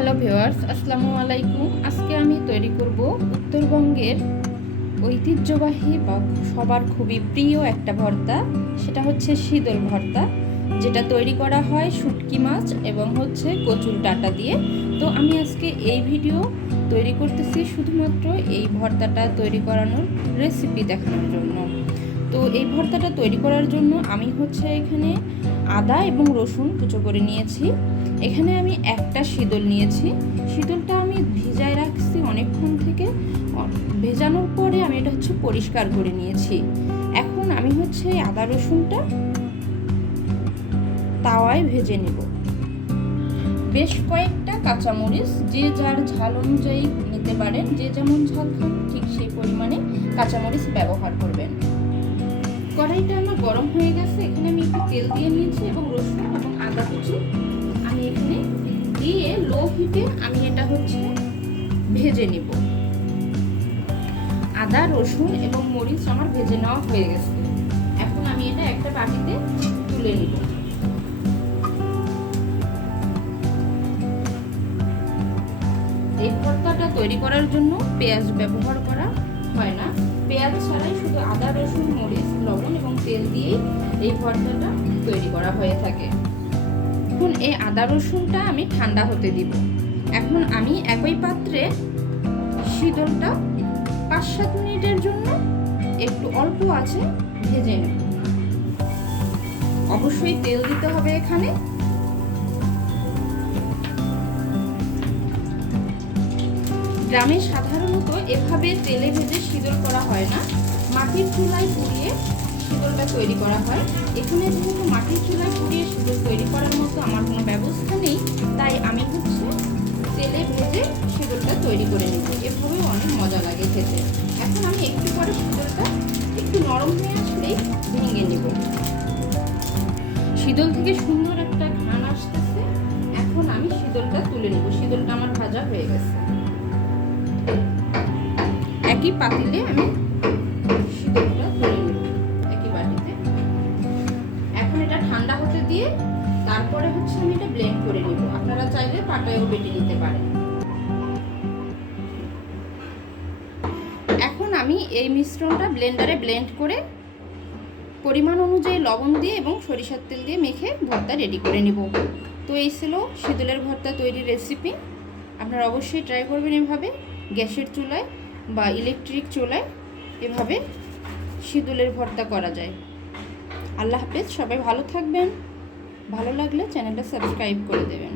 Hello viewers, আসসালামু আলাইকুম। আজকে আমি তৈরি করব উত্তরবঙ্গের ঐতিহ্যবাহী বা সবার খুবই প্রিয় একটা ভর্তা। সেটা হচ্ছে শীতল ভর্তা, যেটা তৈরি করা হয় শুটকি মাছ এবং কচুর ডাঁটা দিয়ে। তো আমি আজকে এই ভিডিও তৈরি করতেছি শুধুমাত্র এই ভর্তাটা তৈরি করানোর রেসিপি দেখানোর জন্য। তো এই ভর্তাটা তৈরি করার জন্য আমি এখানে আদা এবং রসুন কুচো করে নিয়েছি। এখানে আমি একটা শীতল নিয়েছি। শীতলটা আমি ভিজায় রাখছি অনেকক্ষণ থেকে। ভেজানোর পরে আমি এটা পরিষ্কার করে নিয়েছি। এখন আমি আদা রসুনটা তাওয়ায় ভেজে নেব। বেশ কয়েকটা কাঁচামরিচ, যে যার ঝাল অনুযায়ী নিতে পারেন, যে যেমন ঝাল খান ঠিক সেই পরিমাণে কাঁচামরিচ ব্যবহার করবেন। কড়াইটা আমার গরম হয়ে গেছে। এখানে আমি একটু তেল দিয়ে নিয়েছি এবং রসুন এবং আদা কুচি আমি এখানে দিয়ে লো হিটে আমি এটা ভেজে নিব। আদা রসুন এবং মরিচ আমার ভেজে নেওয়া হয়ে গেছে। এখন আমি এটা একটা বাটিতে তুলে নিব। এই ভর্তাটা তৈরি করার জন্য পেঁয়াজ ব্যবহার করা হয় না। পেঁয়াজ ছাড়াই শুধু আদা রসুন মরিচ লবণ এবং তেল দিয়েই এই ভর্তাটা তৈরি করা হয়ে থাকে। এখন এই আদা রসুনটা আমি ঠান্ডা হতে দিব। এখন আমি একই পাত্রে শীতলটা 5-7 মিনিটের জন্য একটু অল্প আছে ভেজে নেব। অবশ্যই তেল দিতে হবে এখানে। গ্রামে সাধারণত এভাবে তেলে ভেজে শীতল করা হয় না, মাটির চুলায় পুড়িয়ে শীতলটা তৈরি করা হয়। এখানে যেহেতু মাটির চুলায় পুড়িয়ে শীতল তৈরি করার মতো আমার কোনো ব্যবস্থা নেই, তাই আমি তেলে ভেজে শীতলটা তৈরি করে নেব। এভাবেও অনেক মজা লাগে খেতে। এখন আমি একটু পরে শীতলটা একটু নরম হয়ে আসলেই ভেঙে নেব। শীতল থেকে সুন্দর একটা ঘ্রাণ আসতেছে। এখন আমি শীতলটা তুলে নেব। শীতলটা আমার ভাজা হয়ে গেছে। একই পাতিলে আমি শীতলটা তুলে নেব, একই বাটিতে। এখন এটা ঠান্ডা হতে দিয়ে তারপরে আমি এটা ব্লেন্ড করে নেব। আপনারা চাইলে পাটায়ও বেটে নিতে পারেন। এখন আমি এই মিশ্রণটা ব্লেন্ডারে ব্লেন্ড করে পরিমাণ অনুযায়ী লবণ দিয়ে এবং সরিষার তেল দিয়ে মেখে ভর্তা রেডি করে নেব। তো এই ছিল শীতলের ভর্তা তৈরির রেসিপি। আপনারা অবশ্যই ট্রাই করবেন এভাবে গ্যাসের চুলায় বা ইলেকট্রিক চুলায়। এভাবে শীতলের ভর্তা করা যায়। আল্লাহ হাফেজ, সবাই ভালো থাকবেন। ভালো লাগলে চ্যানেলটা সাবস্ক্রাইব করে দেবেন।